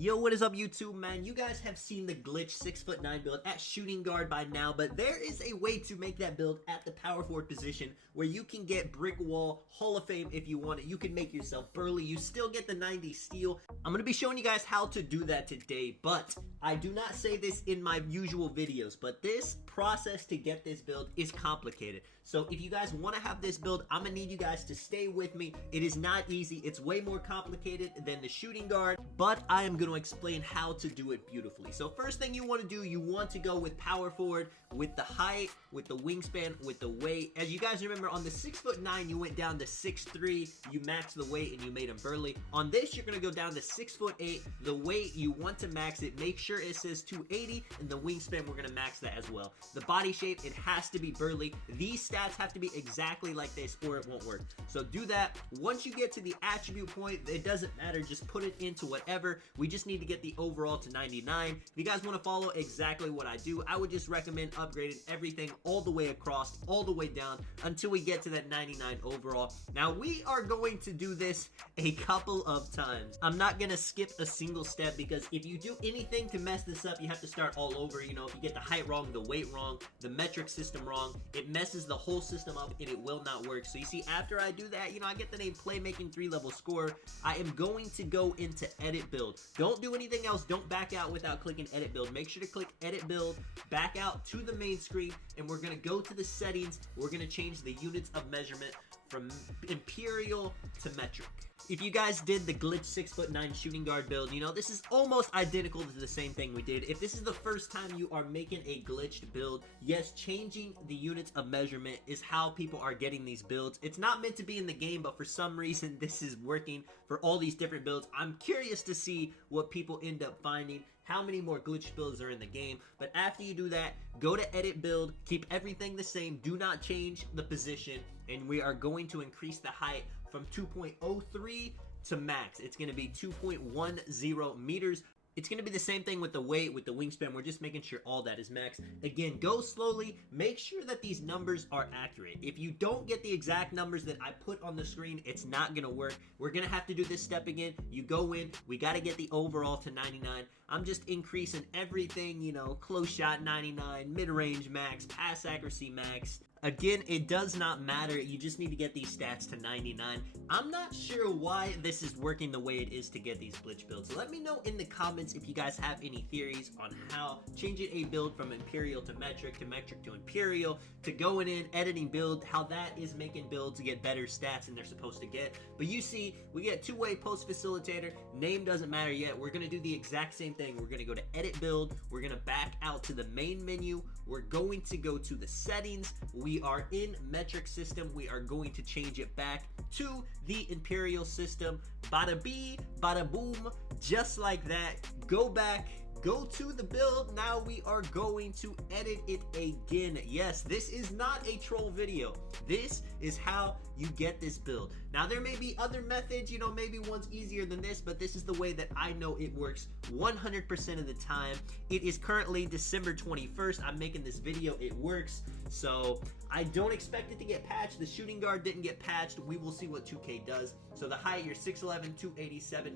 Yo, what is up YouTube, man? You guys have seen the glitch 6'9" build at shooting guard by now, but there is a way to make that build at the power forward position where you can get brick wall, Hall of Fame if you want it. You can make yourself burly, you still get the 90 steal. I'm gonna be showing you guys how to do that today, but I do not say this in my usual videos, but this process to get this build is complicated. So if you guys want to have this build, I'm gonna need you guys to stay with me. It is not easy. It's way more complicated than the shooting guard, but I am going to explain how to do it beautifully. So first thing you want to do, you want to go with power forward, with the height, with the wingspan, with the weight. As you guys remember, on the 6'9", you went down to 6'3", you maxed the weight and you made him burly. On this, you're going to go down to 6'8". The weight, you want to max it. Make sure it says 280, and the wingspan, we're going to max that as well. The body shape, it has to be burly. These stats have to be exactly like this or it won't work. So do that. Once you get to the attribute point, it doesn't matter, just put it into whatever. We just need to get the overall to 99. If you guys want to follow exactly what I do, I would just recommend upgrading everything all the way across, all the way down until we get to that 99 overall. Now we are going to do this a couple of times. I'm not gonna skip a single step because if you do anything to mess this up, you have to start all over. You know, if you get the height wrong, the weight wrong, the metric system wrong, it messes the whole system up and it will not work. So you see, after I do that, you know, I get the name Playmaking 3-level scorer. I am going to go into edit build. Don't do anything else. Don't back out without clicking edit build. Make sure to click edit build, back out to the main screen, and we're going to go to the settings. We're going to change the units of measurement from imperial to metric. If you guys did the glitch 6'9" shooting guard build, you know, this is almost identical to the same thing we did. If this is the first time you are making a glitched build, yes, changing the units of measurement is how people are getting these builds. It's not meant to be in the game, but for some reason, this is working for all these different builds. I'm curious to see what people end up finding, how many more glitch builds are in the game. But after you do that, go to edit build, keep everything the same, do not change the position, and we are going to increase the height from 2.03 to max. It's going to be 2.10 meters. It's going to be the same thing with the weight, with the wingspan. We're just making sure all that is max. Again, go slowly. Make sure that these numbers are accurate. If you don't get the exact numbers that I put on the screen, it's not going to work. We're going to have to do this step again. You go in. We got to get the overall to 99. I'm just increasing everything, you know, close shot 99, mid-range max, pass accuracy max. Again, it does not matter. You just need to get these stats to 99. I'm not sure why this is working the way it is to get these glitch builds. So let me know in the comments if you guys have any theories on how changing a build from imperial to metric to imperial, to going in, editing build, how that is making builds get better stats than they're supposed to get. But you see, we get two-way post facilitator. Name doesn't matter yet. We're going to do the exact same thing. We're going to go to edit build. We're going to back out to the main menu. We're going to go to the settings. We are in metric system. We are going to change it back to the imperial system. Bada bee, bada boom, just like that. Go back, go to the build. Now we are going to edit it again. Yes, this is not a troll video. This is how you get this build. Now there may be other methods, you know, maybe one's easier than this, but this is the way that I know it works 100% of the time. It is currently December 21st. I'm making this video. It works. So I don't expect it to get patched. The shooting guard didn't get patched. We will see what 2K does. So the height, you're 6'11", 287.9.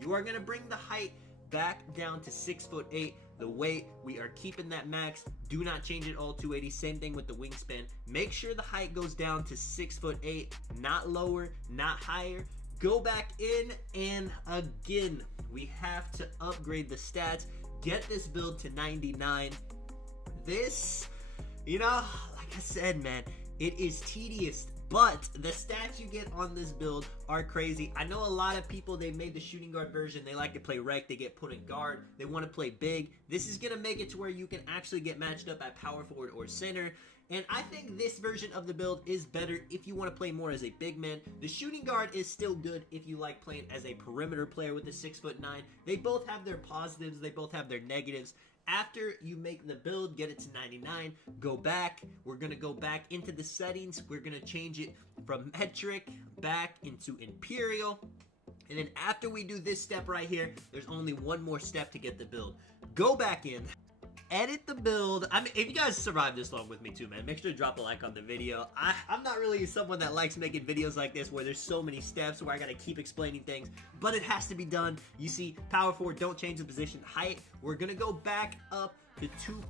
You are going to bring the height back down to 6'8". The weight, we are keeping that max. Do not change it all 280. Same thing with the wingspan. Make sure the height goes down to 6'8", not lower, not higher. Go back in, and again, we have to upgrade the stats. Get this build to 99. This, you know, like I said, man, it is tedious. But the stats you get on this build are crazy. I know a lot of people, they made the shooting guard version. They like to play rec. They get put in guard. They want to play big. This is going to make it to where you can actually get matched up at power forward or center. And I think this version of the build is better if you want to play more as a big man. The shooting guard is still good if you like playing as a perimeter player with a 6'9". They both have their positives. They both have their negatives. After you make the build, get it to 99, go back. We're going to go back into the settings. We're going to change it from metric back into imperial. And then after we do this step right here, there's only one more step to get the build. Go back in. edit the build. I mean, if you guys survived this long with me too, man, make sure to drop a like on the video. I'm not really someone that likes making videos like this where there's so many steps where I gotta keep explaining things, but it has to be done. You see, power forward, don't change the position. Height, we're gonna go back up to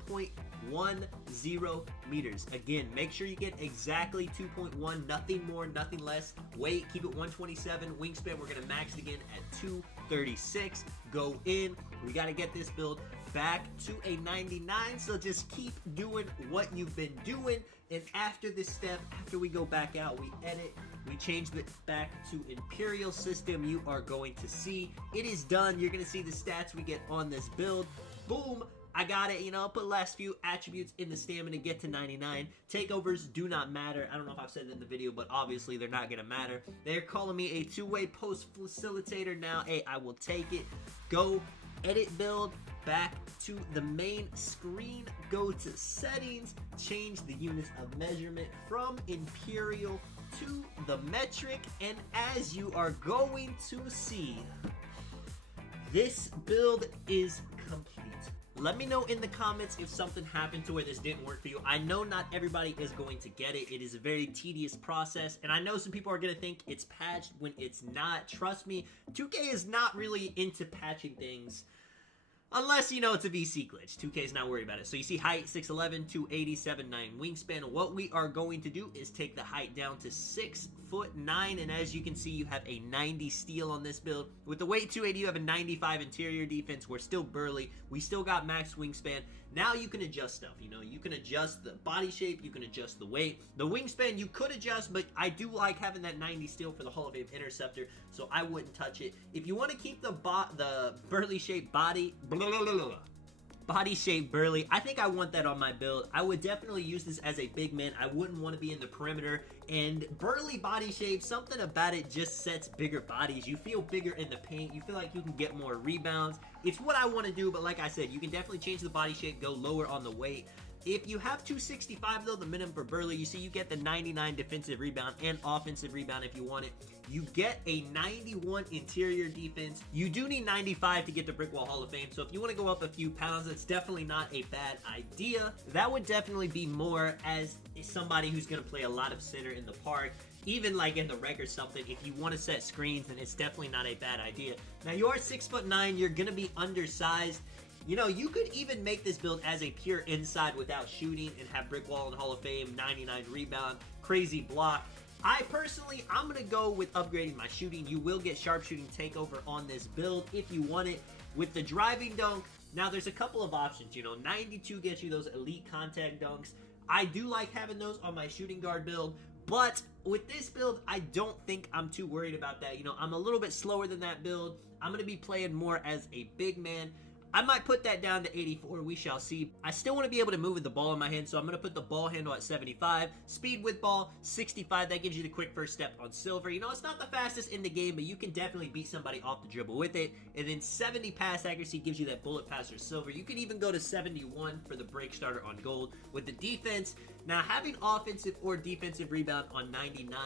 2.10 meters. Again, make sure you get exactly 2.1, nothing more, nothing less. Weight, keep it 127. Wingspan, we're gonna max it again at 236. Go in. We gotta get this build back to a 99, so just keep doing what you've been doing. And after this step, after we go back out, we edit, we change it back to Imperial system. You are going to see it is done. You're gonna see the stats we get on this build. Boom. I got it, you know, put last few attributes in the stamina, get to 99. Takeovers do not matter. I don't know if I've said it in the video, but obviously they're not going to matter. They're calling me a two-way post facilitator now. Hey, I will take it. Go, edit build, back to the main screen. Go to settings, change the units of measurement from Imperial to the metric. And as you are going to see, this build is complete. Let me know in the comments if something happened to where this didn't work for you. I know not everybody is going to get it. It is a very tedious process, and I know some people are going to think it's patched when it's not. Trust me, 2K is not really into patching things. Unless, you know, it's a VC glitch. 2K is not worried about it. So you see height 6'11", 287.9 wingspan. What we are going to do is take the height down to 6'9", and as you can see, you have a 90 steal on this build. With the weight 280, you have a 95 interior defense. We're still burly. We still got max wingspan. Now you can adjust stuff, you know. You can adjust the body shape. You can adjust the weight. The wingspan you could adjust, but I do like having that 90 steal for the Hall of Fame interceptor, so I wouldn't touch it. If you want to keep the burly shape body shape burly, I think I want that on my build. I would definitely use this as a big man. I wouldn't want to be in the perimeter. And burly body shape, something about it just sets bigger bodies. You feel bigger in the paint. You feel like you can get more rebounds. It's what I want to do, but like I said, you can definitely change the body shape, go lower on the weight. If you have 265 though, the minimum for burly, you see you get the 99 defensive rebound and offensive rebound if you want it. You get a 91 interior defense. You do need 95 to get the Brick Wall Hall of Fame, so if you want to go up a few pounds, that's definitely not a bad idea. That would definitely be more as somebody who's going to play a lot of center in the park. Even like in the rec or something, if you want to set screens, then it's definitely not a bad idea. Now you are 6'9", you're going to be undersized. You know, you could even make this build as a pure inside without shooting and have Brick Wall and Hall of Fame, 99 rebound, crazy block. I'm going to go with upgrading my shooting. You will get sharpshooting takeover on this build if you want it. With the driving dunk, now there's a couple of options. You know, 92 gets you those elite contact dunks. I do like having those on my shooting guard build, but with this build, I don't think I'm too worried about that. You know, I'm a little bit slower than that build. I'm going to be playing more as a big man. I might put that down to 84, we shall see. I still want to be able to move with the ball in my hand, so I'm going to put the ball handle at 75. Speed with ball, 65. That gives you the quick first step on silver. You know, it's not the fastest in the game, but you can definitely beat somebody off the dribble with it. And then 70 pass accuracy gives you that bullet pass or silver. You can even go to 71 for the break starter on gold. With the defense, now having offensive or defensive rebound on 99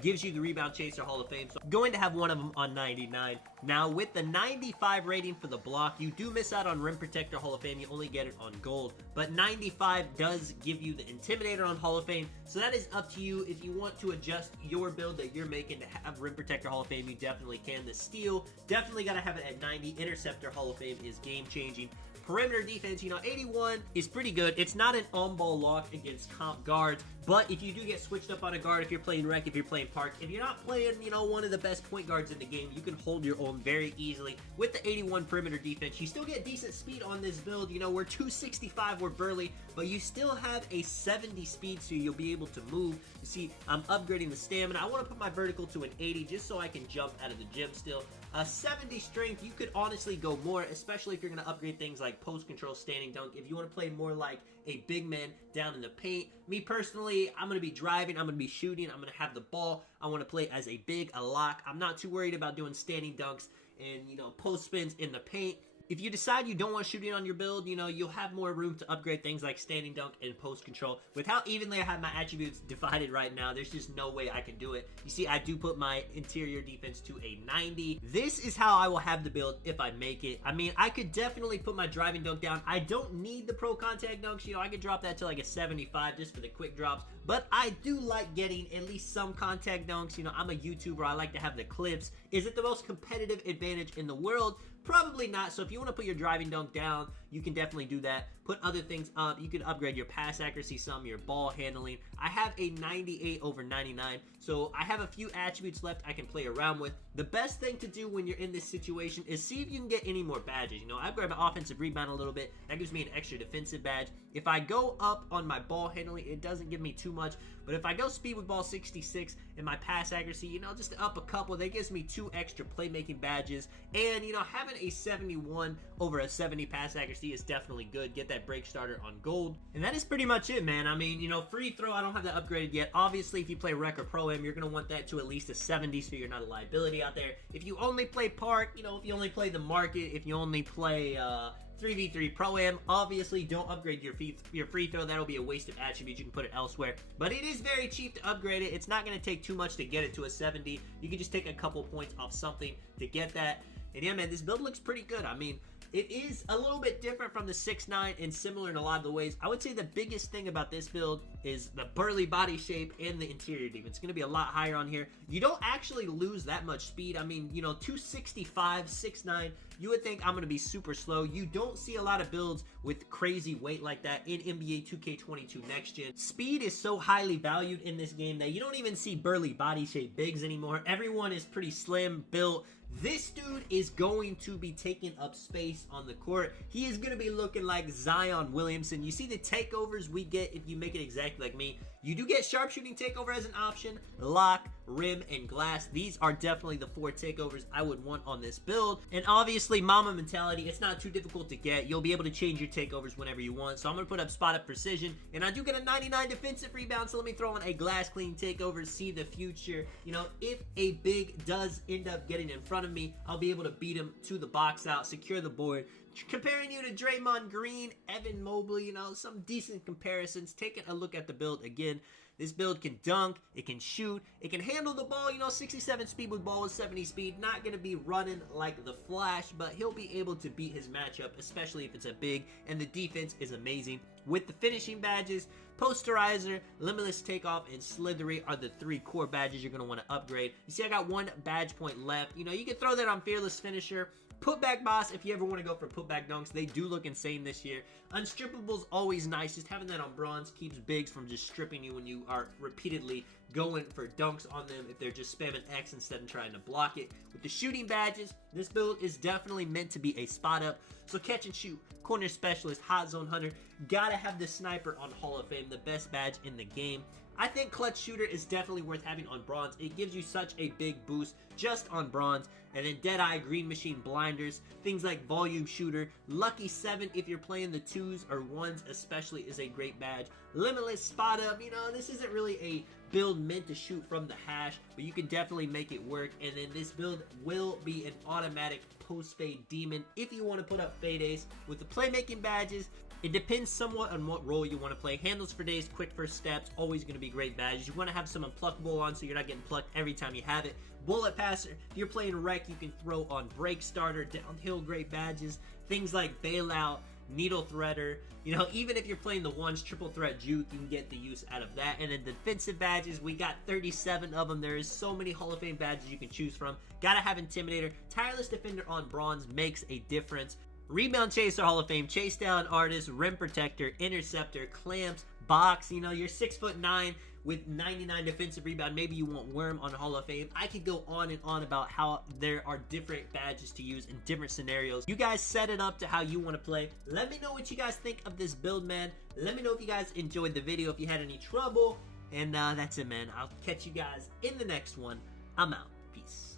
gives you the rebound chaser Hall of Fame, so I'm going to have one of them on 99. Now with the 95 rating for the block, you do miss out on rim protector Hall of Fame. You only get it on gold, but 95 does give you the intimidator on Hall of Fame, so that is up to you. If you want to adjust your build that you're making to have rim protector Hall of Fame, you definitely can. The steal, definitely got to have it at 90. Interceptor Hall of Fame is game changing. Perimeter defense, you know, 81 is pretty good. It's not an on-ball lock against comp guards, but if you do get switched up on a guard, if you're playing rec, if you're playing park, if you're not playing, you know, one of the best point guards in the game, you can hold your own very easily. With the 81 perimeter defense, you still get decent speed on this build. You know, we're 265, we're burly, but you still have a 70 speed, so you'll be able to move. You see, I'm upgrading the stamina. I want to put my vertical to an 80 just so I can jump out of the gym still. 70 strength, you could honestly go more, especially if you're going to upgrade things like post control, standing dunk. If you want to play more like a big man down in the paint. Me personally, I'm going to be driving, I'm going to be shooting, I'm going to have the ball. I want to play as a big, a lock. I'm not too worried about doing standing dunks and, you know, post spins in the paint. If you decide you don't want shooting on your build, you know, you'll have more room to upgrade things like standing dunk and post control. With how evenly I have my attributes divided right now, there's just no way I can do it. You see, I do put my interior defense to a 90. This is how I will have the build if I make it. I mean, I could definitely put my driving dunk down. I don't need the pro contact dunks. You know, I could drop that to like a 75 just for the quick drops. But I do like getting at least some contact dunks. You know, I'm a YouTuber. I like to have the clips. Is it the most competitive advantage in the world? Probably not. So if you want to put your driving dunk down, you can definitely do that. Put other things up. You can upgrade your pass accuracy some, your ball handling. I have a 98 over 99, so I have a few attributes left I can play around with. The best thing to do when you're in this situation is see if you can get any more badges. You know, I upgrade my offensive rebound a little bit. That gives me an extra defensive badge. If I go up on my ball handling, it doesn't give me too much. But if I go speed with ball 66 and my pass accuracy, you know, just up a couple, that gives me 2 extra playmaking badges. And, you know, having a 71 over a 70 pass accuracy is definitely good. Get that break starter on gold. And that is pretty much it, man. I mean, you know, free throw, I don't have that upgraded yet. Obviously, if you play Rec or Pro-Am, you're going to want that to at least a 70 so you're not a liability out there. If you only play Park, you know, if you only play the Market, if you only play 3v3 Pro-Am, obviously don't upgrade your free throw. That'll be a waste of attributes. You can put it elsewhere. But it is very cheap to upgrade it. It's not going to take too much to get it to a 70. You can just take a couple points off something to get that. And yeah, man, this build looks pretty good. I mean, it is a little bit different from the 6'9" and similar in a lot of the ways. I would say the biggest thing about this build is the burly body shape and the interior defense. It's going to be a lot higher on here. You don't actually lose that much speed. I mean, you know, 265, 6'9", you would think I'm going to be super slow. You don't see a lot of builds with crazy weight like that in NBA 2K22 Next Gen. Speed is so highly valued in this game that you don't even see burly body shape bigs anymore. Everyone is pretty slim built. This dude is going to be taking up space on the court. He is going to be looking like Zion Williamson. You see the takeovers we get if you make it exactly like me. You do get sharpshooting takeover as an option, lock, rim, and glass. These are definitely the 4 takeovers I would want on this build. And obviously, Mama mentality, it's not too difficult to get. You'll be able to change your takeovers whenever you want. So I'm going to put up spot up precision. And I do get a 99 defensive rebound, so let me throw on a glass clean takeover, see the future. You know, if a big does end up getting in front of me, I'll be able to beat him to the box out, secure the board. Comparing you to Draymond Green, Evan Mobley, you know, some decent comparisons. Taking a look at the build again. This build can dunk, it can shoot, it can handle the ball, you know, 67 speed with ball with 70 speed. Not going to be running like the Flash, but he'll be able to beat his matchup, especially if it's a big, and the defense is amazing. With the finishing badges, Posterizer, Limitless Takeoff, and Slithery are the 3 core badges you're going to want to upgrade. You see I got 1 badge point left. You know, you can throw that on Fearless Finisher. Putback Boss, if you ever want to go for putback dunks, they do look insane this year. Unstrippable's always nice. Just having that on bronze keeps bigs from just stripping you when you are repeatedly going for dunks on them if they're just spamming X instead of trying to block it. With the shooting badges, this build is definitely meant to be a spot up. So catch and shoot, corner specialist, hot zone hunter. Gotta have the sniper on Hall of Fame, the best badge in the game. I think clutch shooter is definitely worth having on bronze. It gives you such a big boost just on bronze. And then Deadeye, Green Machine, blinders, things like volume shooter. Lucky 7 if you're playing the 2s or 1s especially is a great badge. Limitless spot up, you know, this isn't really a build meant to shoot from the hash, but you can definitely make it work. And then this build will be an automatic post fade demon if you want to put up fade ace. With the playmaking badges, it depends somewhat on what role you want to play. Handles for days, quick first steps, always going to be great badges. You want to have some unpluckable on so you're not getting plucked every time you have it. Bullet passer, if you're playing rec, you can throw on break starter, downhill, great badges. Things like bailout, needle threader, you know, even if you're playing the 1s, triple threat juke, you can get the use out of that. And then defensive badges, we got 37 of them. There is so many Hall of Fame badges you can choose from. Gotta have Intimidator. Tireless Defender on bronze makes a difference. Rebound Chaser Hall of Fame, Chase Down Artist, Rim Protector, Interceptor, Clamps, Box. You know, you're 6'9" with 99 defensive rebound. Maybe you want Worm on Hall of Fame. I could go on and on about how there are different badges to use in different scenarios. You guys set it up to how you want to play. Let me know what you guys think of this build, man. Let me know if you guys enjoyed the video, if you had any trouble. And that's it, man. I'll catch you guys in the next one. I'm out. Peace.